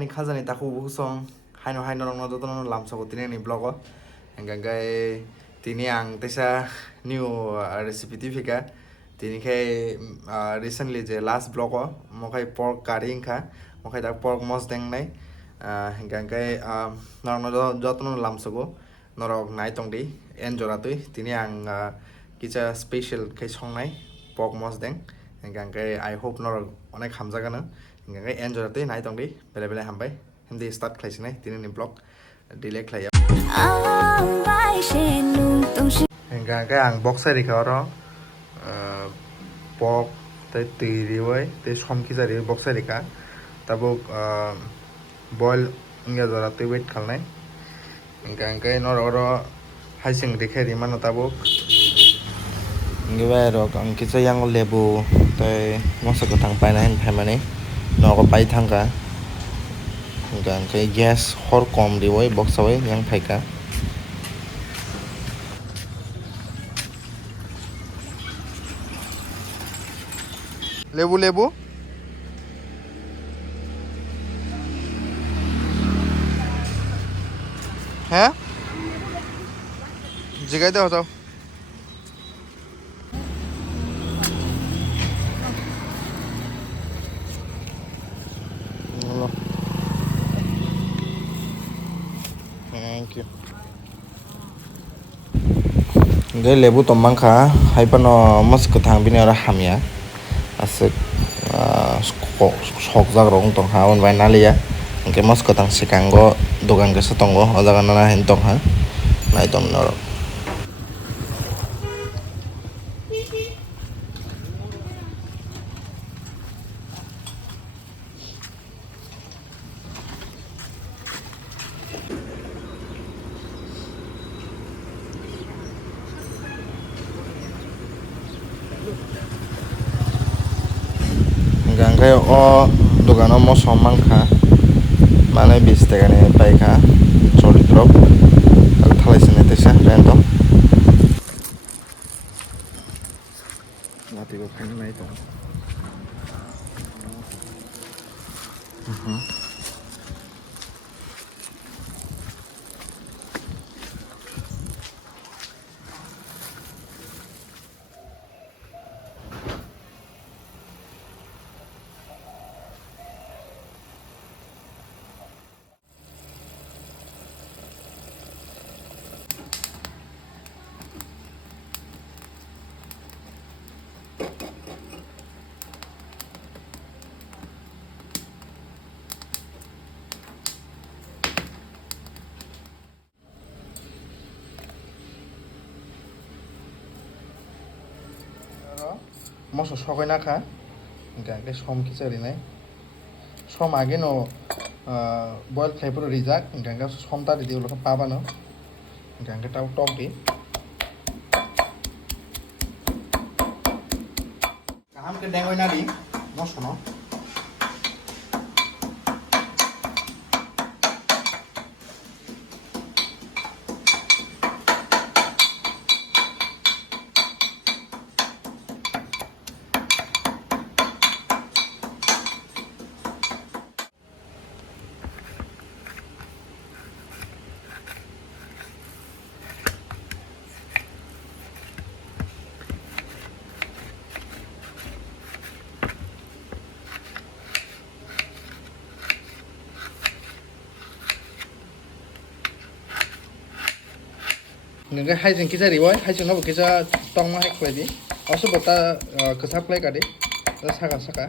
Ni khazani taku busong haino haino rong no jotono lamsako tini ni blogo hinggai tini ang tesa new recipe tifika tini kai recently je last blogo mokai pork curry ingkha mokai tak pork mos deng nai hinggai norong no jotono lamsako norok nai tongdi enjora tui tini ang kicha special kai songnai pork mos deng hinggai I hope norok onek hamjagano hinggai enjora tui nai tongdi bele bele hambai hindi start khlaisinai tini ni blog delay khlai hinggai ang box sai rikha oro pork tei tui riwai tei som kisa riwai box sai rikha tabuk boil ingya jora tui wait khalnai hinggai norok oro haising rekhai rimano tabuk hinggai rok ang kisa yang lebu tei mosa gotang paina hin phaimani nogo pai thangka hinggai gas hor kom riwai box sawai yang phaika lebu lebu heh jigai daw daw thank you hinggai lebu tombangkha haipano mos kwthang bini oro hamya asuk sokjak rok ong tongkha aboni bai naliya hingke mos kwthang sekango dogan kaisa tongo o jaga nana hin tongkha naitom norok hinggai o dogano mosom mangkha manai 20 taka ni paikha cholit rok thalai sini tesa rento nati ko khaini nai tong moso sokoi nakha hingkai som kisa rinai som age no boil khlaipuru rijak hingkai som ta ridi ulo pabano hingkai ta tok di kaham ke dengoi nadi moso no hinggai haijeng kisa riwai haijeng no kisa tongma hai khlaidi also bota kwsak khlai kadi saka saka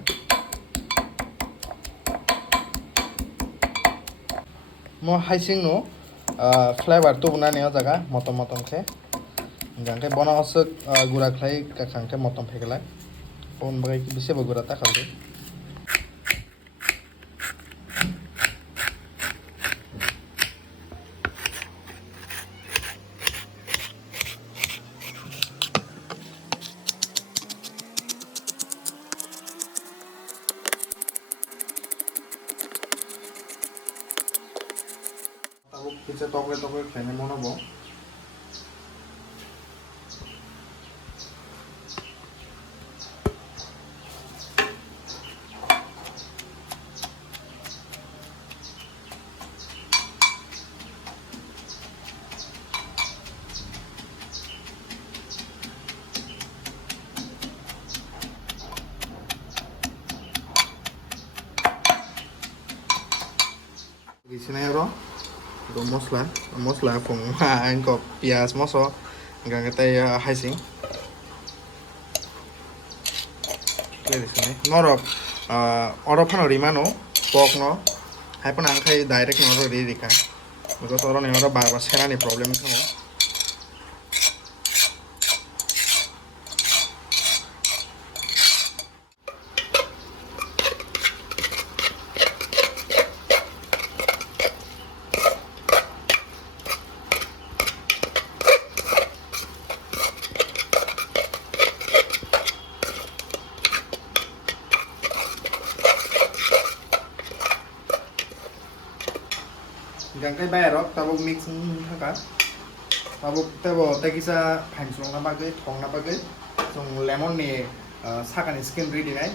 mo haijeng no flavor tubunani o jaga motom motom khe hingkai bono asuk gura khlai kakhang khe motom pheklai pon bagai bisebo gura ta khaldi Kita tokwe khlainai mono bo Di sini ro, do mosla pung angko pias moso, hingga kita haising. Di sini, norok, orang pun orang mana, pok no, hai pun angkai direct norok di dika, because orang ni orang bawa sena ni problem tu. Gangkai bayar rok, tabuk mix haka, tabuk tekisa hancur na bagai, thong na bagai, lemon ni sakan skin ready nai,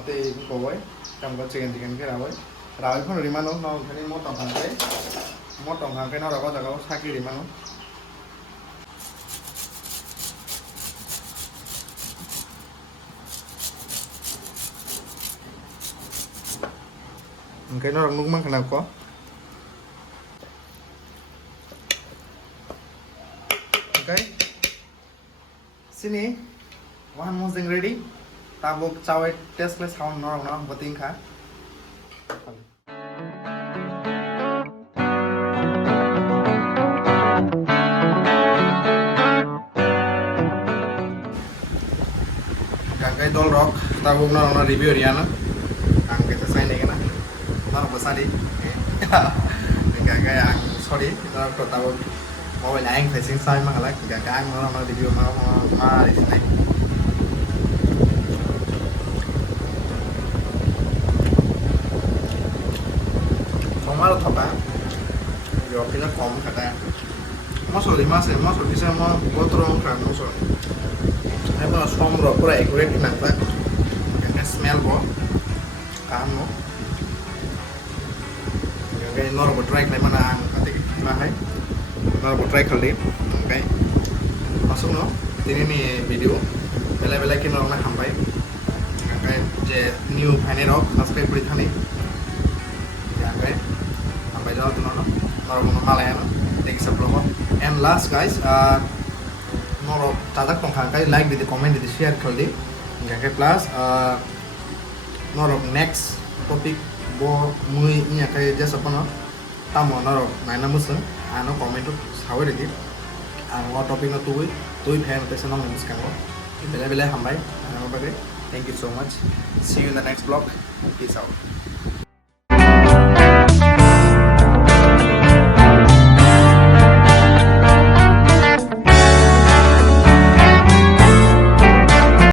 ate boy, kamu chicken ke rawi pun rimano, kini motong hangkai na rawa jaga saki rimano. Hangkai na rong mang kenapa ko? Okay, sini one more thing ready. Tabuk cawai tasteless sound norong buatin kah. Gangkai dol rock, tabuk norong review riana. Angkai selesai nih kena, norong besar di. Gangkai ang sorry, kita tabuk mau nyanyi facing side mah lah, gak kan mau review mau di sini. Tomato apa? Yo kita kom kata. Masuk di sana mau botol kan masuk. Ini pun strong bro, pura accurate ni nampak. Gak smell bro, kamu. Gak nor berdrink lagi mana ang atik mahai. Nor try kali, okay. Masuk no, ini nih video, bela kita orang hampai, okay. Je new panel rock, subscribe beri thani, ya okay. Hampai jauh tu no, orang malah no, take subscribe. And last guys, nor catak tong kai like di comment di share kali, ya okay. Plus, nor next topic bo mui ni kai just apa no, tamu nor mana musuh. Ano comment tu sahaja lagi. Ano topik tu fan tu senang mus kanggo. Bela hambai. Ano bagai. Thank you so much. See you in the next vlog. Peace out.